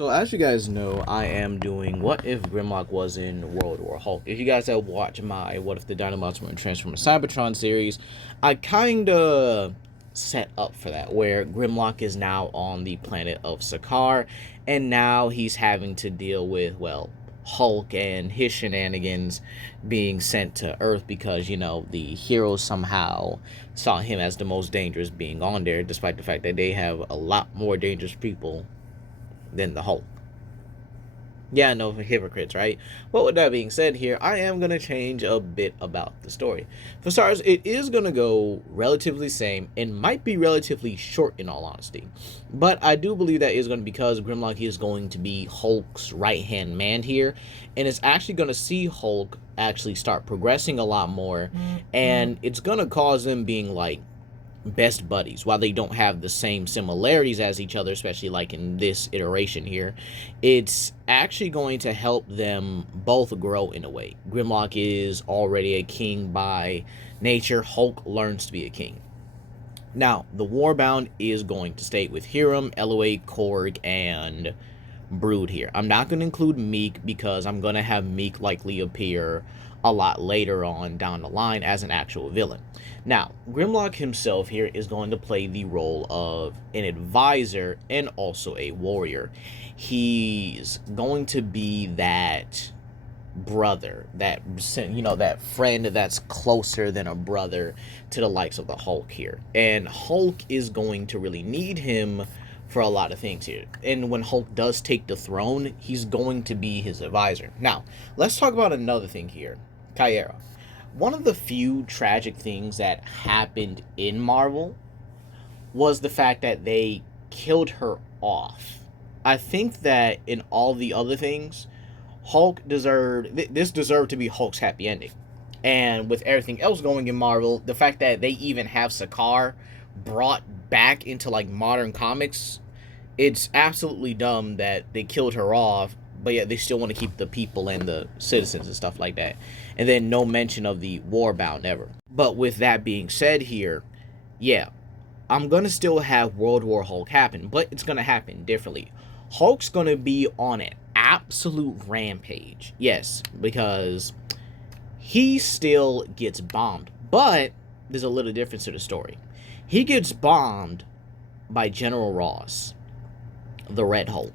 So as you guys know, I am doing What If Grimlock Was in World War Hulk. If you guys have watched my What If the Dinobots Were in Transformers Cybertron series, I kinda set up for that, where Grimlock is now on the planet of Sakaar, and now he's having to deal with, well, Hulk and his shenanigans being sent to Earth because, the heroes somehow saw him as the most dangerous being on there, despite the fact that they have a lot more dangerous people than the Hulk. Yeah, no hypocrites, right? But with that being said here, I am going to change a bit about the story. For starters, it is going to go relatively same and might be relatively short in all honesty. But I do believe that is going to be because Grimlock is going to be Hulk's right-hand man here. And it's actually going to see Hulk actually start progressing a lot more. And it's going to cause them being like best buddies while they don't have the same similarities as each other, especially like in this iteration here. It's actually going to help them both grow in a way. Grimlock is already a king by nature. Hulk learns to be a king. Now, the Warbound is going to stay with Hiram, Eloy, Korg, and Brood here. I'm not going to include Meek because I'm going to have Meek likely appear a lot later on down the line as an actual villain. Now, Grimlock himself here is going to play the role of an advisor and also a warrior. He's going to be that brother, that that friend that's closer than a brother to the likes of the Hulk here. And Hulk is going to really need him for a lot of things here. And when Hulk does take the throne, he's going to be his advisor. Now, let's talk about another thing here. Kyra. One of the few tragic things that happened in Marvel was the fact that they killed her off. I think that in all the other things, Hulk deserved to be Hulk's happy ending. And with everything else going in Marvel, the fact that they even have Sakaar brought back into like modern comics, it's absolutely dumb that they killed her off, but yet they still want to keep the people and the citizens and stuff like that. And then no mention of the Warbound ever. But with that being said here, yeah, I'm going to still have World War Hulk happen, but it's going to happen differently. Hulk's going to be on an absolute rampage. Yes, because he still gets bombed. But there's a little difference to the story. He gets bombed by General Ross, the Red Hulk.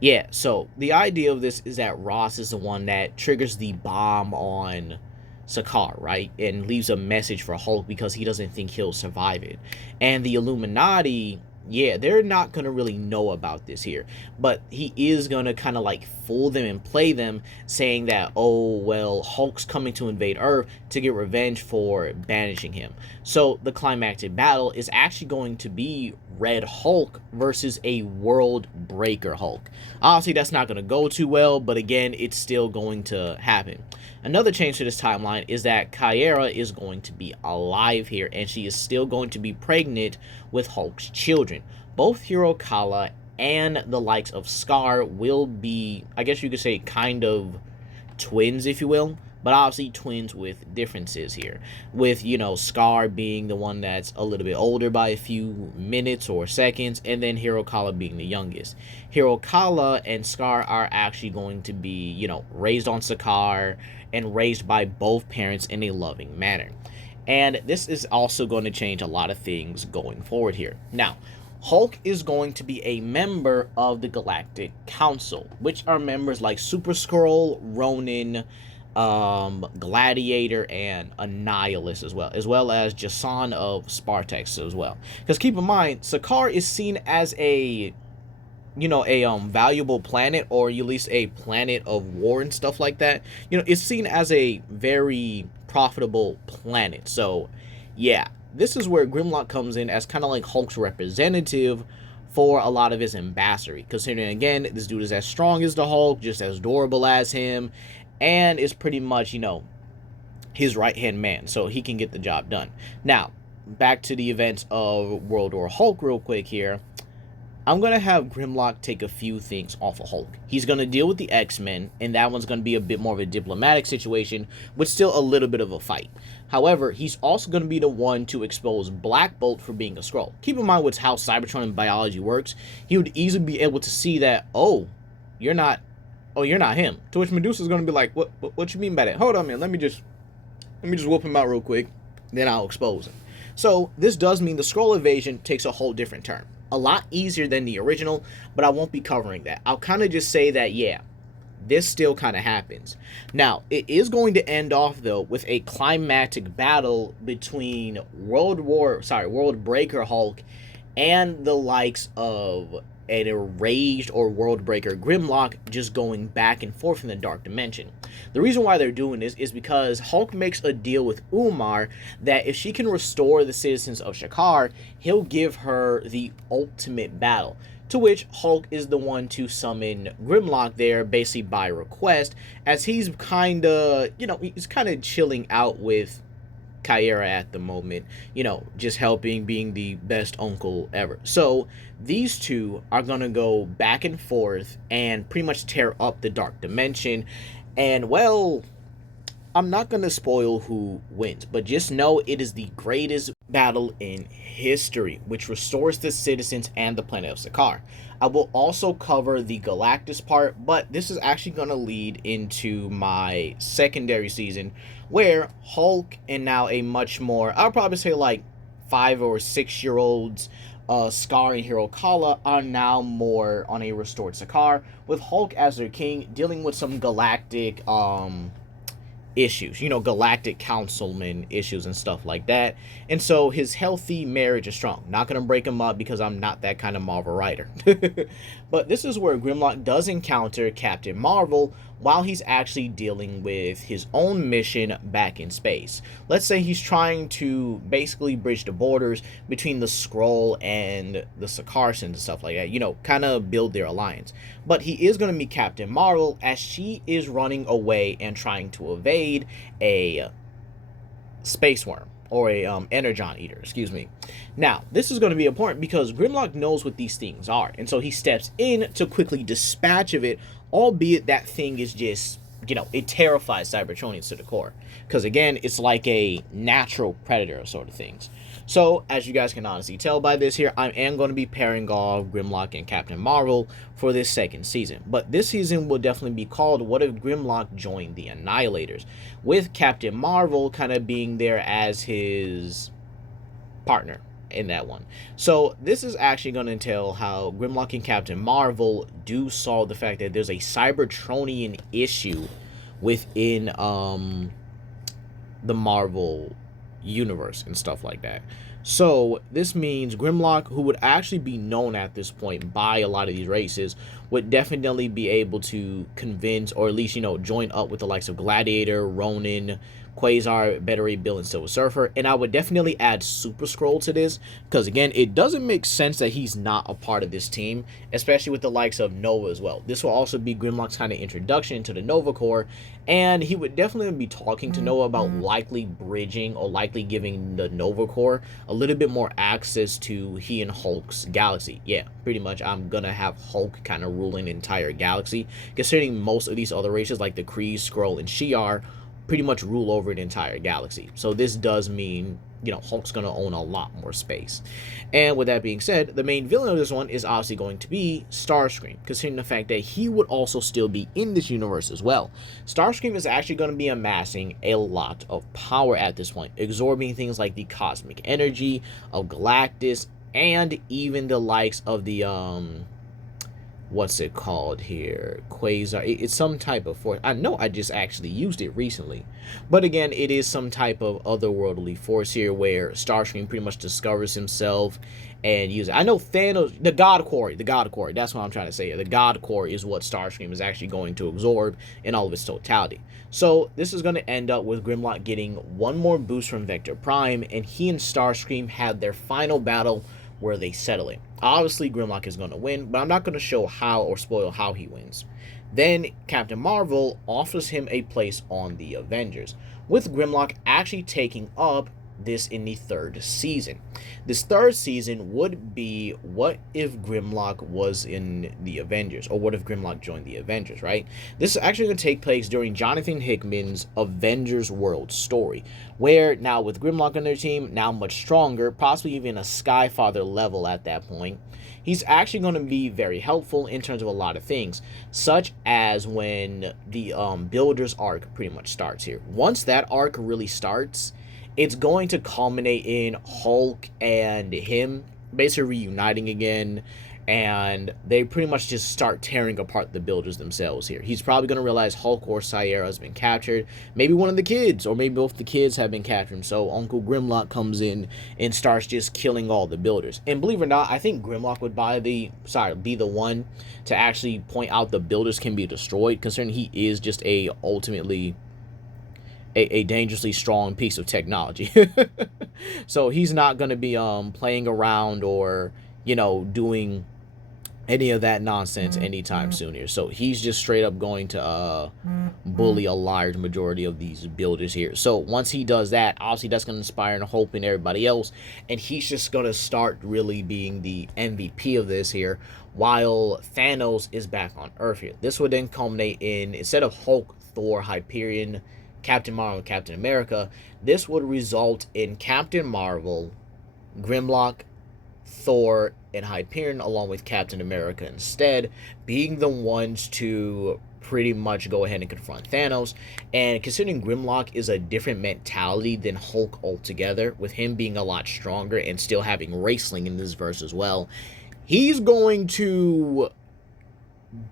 Yeah, so the idea of this is that Ross is the one that triggers the bomb on Sakaar, right? And leaves a message for Hulk because he doesn't think he'll survive it. And the Illuminati, yeah, they're not going to really know about this here. But he is going to kind of like fool them and play them, saying that, oh, well, Hulk's coming to invade Earth to get revenge for banishing him. So the climactic battle is actually going to be Red Hulk versus a World Breaker Hulk. Obviously, that's not going to go too well, but again, it's still going to happen. Another change to this timeline is that Kyra is going to be alive here, and she is still going to be pregnant with Hulk's children. Both Hero Kala and the likes of Scar will be, I guess you could say, kind of twins, if you will. But obviously twins with differences here. With, Scar being the one that's a little bit older by a few minutes or seconds, and then Hero Kala being the youngest. Hero Kala and Scar are actually going to be, raised on Sakaar and raised by both parents in a loving manner. And this is also going to change a lot of things going forward here. Now, Hulk is going to be a member of the Galactic Council, which are members like Super Skrull, Ronin, Gladiator, and Annihilus as well as Jason of Spartax as well. Because keep in mind, Sakaar is seen as a valuable planet, or at least a planet of war and stuff like that. It's seen as a very profitable planet. So yeah, this is where Grimlock comes in as kind of like Hulk's representative for a lot of his ambassador. Considering, again, this dude is as strong as the Hulk, just as durable as him, and is pretty much, his right-hand man, so he can get the job done. Now, back to the events of World War Hulk real quick here. I'm going to have Grimlock take a few things off of Hulk. He's going to deal with the X-Men, and that one's going to be a bit more of a diplomatic situation, but still a little bit of a fight. However, he's also going to be the one to expose Black Bolt for being a Skrull. Keep in mind with how Cybertron biology works, he would easily be able to see that, you're not him. To which Medusa's going to be like, what you mean by that? Hold on, man, let me just whoop him out real quick, then I'll expose him. So this does mean the Skrull invasion takes a whole different turn. A lot easier than the original, but I won't be covering that. I'll kind of just say that, yeah, this still kind of happens. Now, it is going to end off, though, with a climactic battle between World Breaker Hulk and the likes of an enraged or World Breaker Grimlock just going back and forth in the Dark Dimension. The reason why they're doing this is because Hulk makes a deal with Umar that if she can restore the citizens of Shakar, he'll give her the ultimate battle. To which Hulk is the one to summon Grimlock there, basically by request, as he's kind of, he's kind of chilling out with Kyra at the moment, just helping, being the best uncle ever. So these two are going to go back and forth and pretty much tear up the Dark Dimension. And, well, I'm not going to spoil who wins, but just know it is the greatest battle in history, which restores the citizens and the planet of Sakaar. I will also cover the Galactus part, but this is actually going to lead into my secondary season, where Hulk and now a much more, I'll probably say like 5 or 6 year olds, Scar and Hero Kala are now more on a restored Sakaar, with Hulk as their king, dealing with some galactic issues, galactic councilman issues and stuff like that. And so his healthy marriage is strong. Not going to break him up because I'm not that kind of Marvel writer. But this is where Grimlock does encounter Captain Marvel while he's actually dealing with his own mission back in space. Let's say he's trying to basically bridge the borders between the Skrull and the Sakarsans and stuff like that, kind of build their alliance. But he is going to meet Captain Marvel as she is running away and trying to evade a space worm, or a energon eater, excuse me. Now, this is going to be important because Grimlock knows what these things are, and so he steps in to quickly dispatch of it, albeit that thing is just, it terrifies Cybertronians to the core. Because, again, it's like a natural predator sort of things. So, as you guys can honestly tell by this here, I am going to be pairing off Grimlock and Captain Marvel for this second season. But this season will definitely be called What If Grimlock Joined the Annihilators, with Captain Marvel kind of being there as his partner in that one. So this is actually going to entail how Grimlock and Captain Marvel do solve the fact that there's a Cybertronian issue within the Marvel universe and stuff like that. So this means Grimlock, who would actually be known at this point by a lot of these races, would definitely be able to convince, or at least, join up with the likes of Gladiator, Ronin, Quasar, Beta Ray Bill, and Silver Surfer. And I would definitely add Super Skrull to this, because again, it doesn't make sense that he's not a part of this team, especially with the likes of Nova as well. This will also be Grimlock's kind of introduction to the Nova Corps, and he would definitely be talking to Nova about likely bridging or likely giving the Nova Corps a little bit more access to he and Hulk's galaxy. Yeah, pretty much I'm gonna have Hulk kind of ruling the entire galaxy, considering most of these other races like the Kree, Skrull, and Shi'ar pretty much rule over the entire galaxy. So this does mean, Hulk's going to own a lot more space. And with that being said, the main villain of this one is obviously going to be Starscream, considering the fact that he would also still be in this universe as well. Starscream is actually going to be amassing a lot of power at this point, absorbing things like the cosmic energy of Galactus, and even the likes of the, what's it called here? Quasar. It's some type of force. I know I just actually used it recently. But again, it is some type of otherworldly force here where Starscream pretty much discovers himself and uses it. I know Thanos, the God Quarry, that's what I'm trying to say. The God Quarry is what Starscream is actually going to absorb in all of its totality. So this is going to end up with Grimlock getting one more boost from Vector Prime, and he and Starscream have their final battle where they settle it. Obviously, Grimlock is going to win, but I'm not going to show how or spoil how he wins. Then, Captain Marvel offers him a place on the Avengers, with Grimlock actually taking up this in the third season. This third season would be what if Grimlock was in the Avengers, or what if Grimlock joined the Avengers, right? This is actually going to take place during Jonathan Hickman's Avengers World story, where now with Grimlock on their team, now much stronger, possibly even a Skyfather level at that point, he's actually going to be very helpful in terms of a lot of things, such as when the Builders arc pretty much starts here. Once that arc really starts, it's going to culminate in Hulk and him basically reuniting again, and they pretty much just start tearing apart the Builders themselves here. He's probably going to realize Hulk or Sierra has been captured. Maybe one of the kids, or maybe both the kids have been captured. So Uncle Grimlock comes in and starts just killing all the Builders. And believe it or not, I think Grimlock would be the one to actually point out the Builders can be destroyed, considering he is just ultimately a dangerously strong piece of technology. So he's not going to be playing around or, doing any of that nonsense anytime soon here. So he's just straight up going to bully a large majority of these Builders here. So once he does that, obviously that's going to inspire and hope in everybody else, and he's just going to start really being the MVP of this here, while Thanos is back on Earth here. This would then culminate in, instead of Hulk, Thor, Hyperion, Captain Marvel, and Captain America, this would result in Captain Marvel, Grimlock, Thor, and Hyperion, along with Captain America instead, being the ones to pretty much go ahead and confront Thanos. And considering Grimlock is a different mentality than Hulk altogether, with him being a lot stronger and still having wrestling in this verse as well, he's going to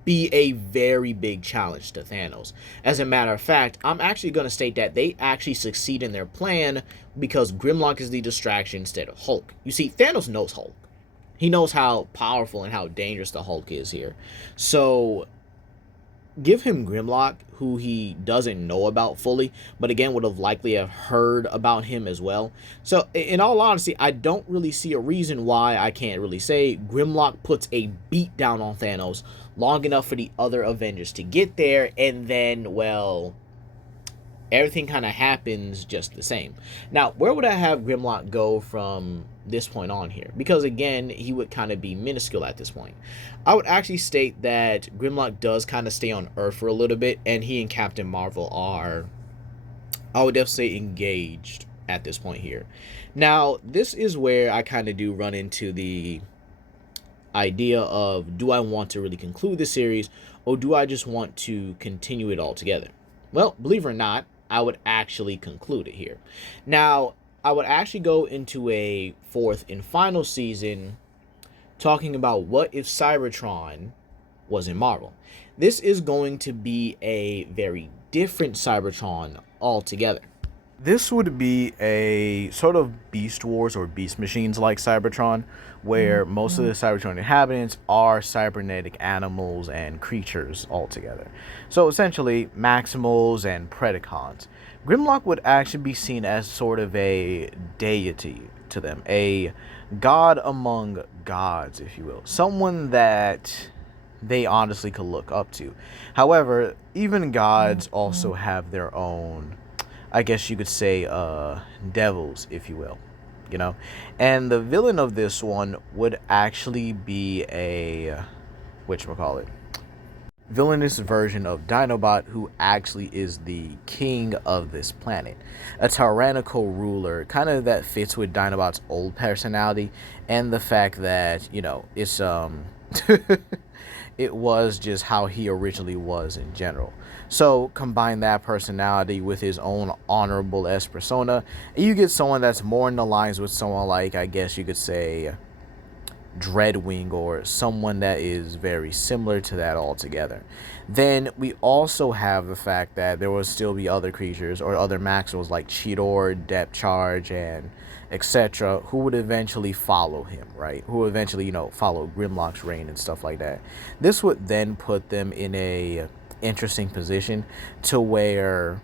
be a very big challenge to Thanos. As a matter of fact, I'm actually going to state that they actually succeed in their plan because Grimlock is the distraction instead of Hulk. You see, Thanos knows Hulk. He knows how powerful and how dangerous the Hulk is here. So give him Grimlock, who he doesn't know about fully, but again would have likely have heard about him as well. So in all honesty, I don't really see a reason why I can't really say Grimlock puts a beat down on Thanos long enough for the other Avengers to get there, and then, well, everything kind of happens just the same. Now, where would I have Grimlock go from this point on here? Because again, he would kind of be minuscule at this point. I would actually state that Grimlock does kind of stay on Earth for a little bit, and he and Captain Marvel are, I would definitely say, engaged at this point here. Now, this is where I kind of do run into the idea of, do I want to really conclude the series, or do I just want to continue it all together? Well, believe it or not, I would actually conclude it here. Now, I would actually go into a fourth and final season talking about what if Cybertron was in Marvel. This is going to be a very different Cybertron altogether. This would be a sort of Beast Wars or Beast Machines like Cybertron, where most of the Cybertron inhabitants are cybernetic animals and creatures altogether. So essentially, Maximals and Predacons. Grimlock would actually be seen as sort of a deity to them, a god among gods, if you will. Someone that they honestly could look up to. However, even gods also have their own, I guess you could say, devils, if you will, and the villain of this one would actually be a, whatchamacallit, villainous version of Dinobot, who actually is the king of this planet, a tyrannical ruler, kind of that fits with Dinobot's old personality, and the fact that, it's, it was just how he originally was in general. So combine that personality with his own honorable-esque persona, and you get someone that's more in the lines with someone like, I guess you could say, Dreadwing, or someone that is very similar to that altogether. Then we also have the fact that there will still be other creatures or other Maximals like Cheetor, Depth Charge, and etc., who would eventually follow him, right? Who eventually, follow Grimlock's reign and stuff like that. This would then put them in a interesting position to where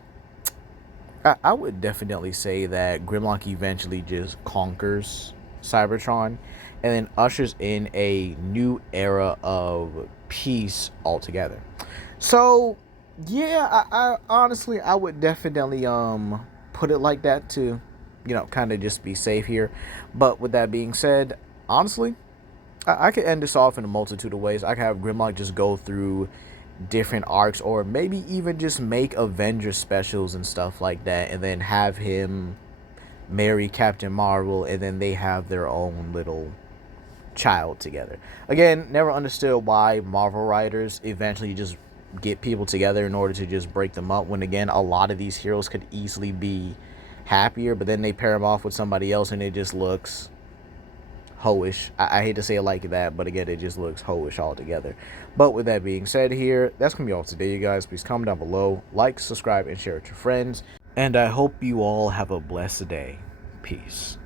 I would definitely say that Grimlock eventually just conquers Cybertron and then ushers in a new era of peace altogether. So yeah, I honestly, I would definitely put it like that to kind of just be safe here. But with that being said, honestly, I could end this off in a multitude of ways. I could have Grimlock just go through different arcs, or maybe even just make Avenger specials and stuff like that, and then have him marry Captain Marvel, and then they have their own little child together. Again, never understood why Marvel writers eventually just get people together in order to just break them up, when again a lot of these heroes could easily be happier, but then they pair them off with somebody else and it just looks hoish. I hate to say it like that, but again, it just looks hoish altogether. But with that being said here, that's gonna be all today, you guys. Please comment down below, like, subscribe, and share with your friends, and I hope you all have a blessed day. Peace.